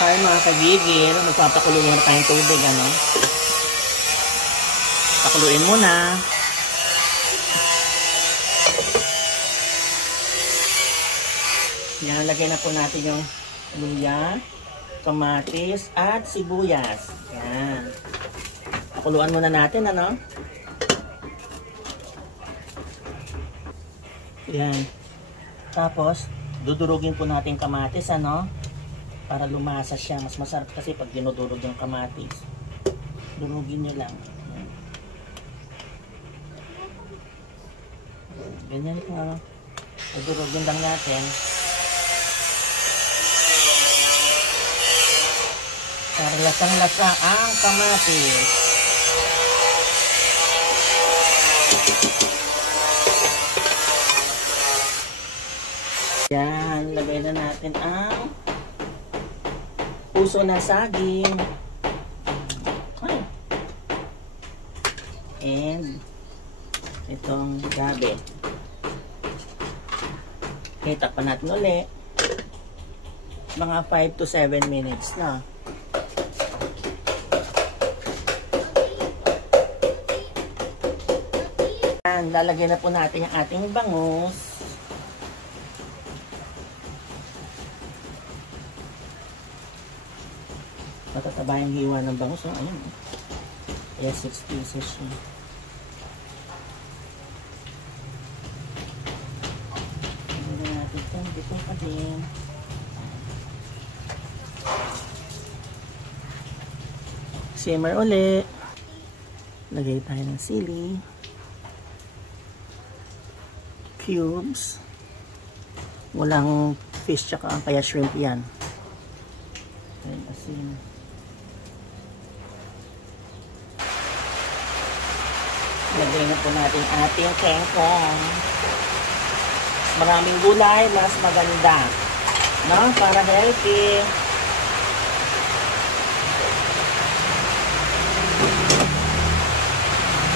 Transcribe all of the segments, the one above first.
Hi mga kagigil, magpapakulo muna tayong tubig, ano? Pakuluin muna. Yan, lagyan na po natin yung luya, kamatis, at sibuyas. Yan. Pakuluan muna natin, ano? Yan. Tapos, dudurugin po natin kamatis, ano? Para lumasa siya. Mas masarap kasi pag dinudurog yung kamatis. Durugin nyo lang. Ganyan po. Dudurugin lang natin. Para lasang-lasa ang kamatis. Yan. Lagay na natin ang puso na saging. And itong gabi. Okay, takpan natin ulit. Mga 5 to 7 minutes na. Yan, lalagyan na po natin yung ating bangus. Matataba yung hiwa ng bangus. Oh, ayun. Yes, 6 pieces siya. Lagyan natin ito. Dito pa din. Simmer ulit. Lagay tayo ng sili. Cubes. Walang fish tsaka kaya shrimp yan. Ayan, asin. Lagay na po natin ating kengkong. Maraming gulay, mas maganda. No? Para healthy.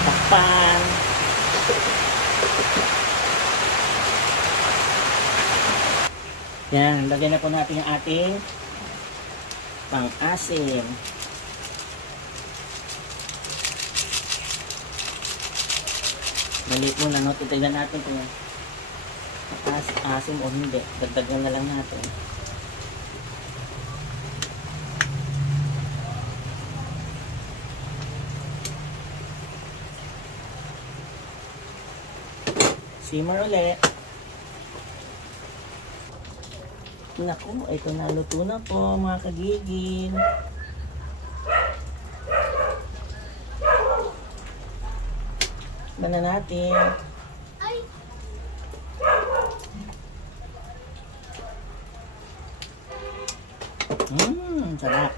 Takpan. Yan, lagay na po natin yung ating pang-asim. Maliit muna, no? Titignan natin kung asim o hindi. Dagdagan na lang natin. Simmer ulit. Naku, ito na, luto na po mga kagigil. Bana natin. Sarap.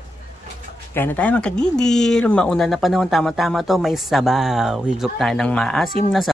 Kaya na tayo mga kagigil. Mauna na panahon, tama-tama to, may sabaw. Higop tayo ng maasim na sabaw.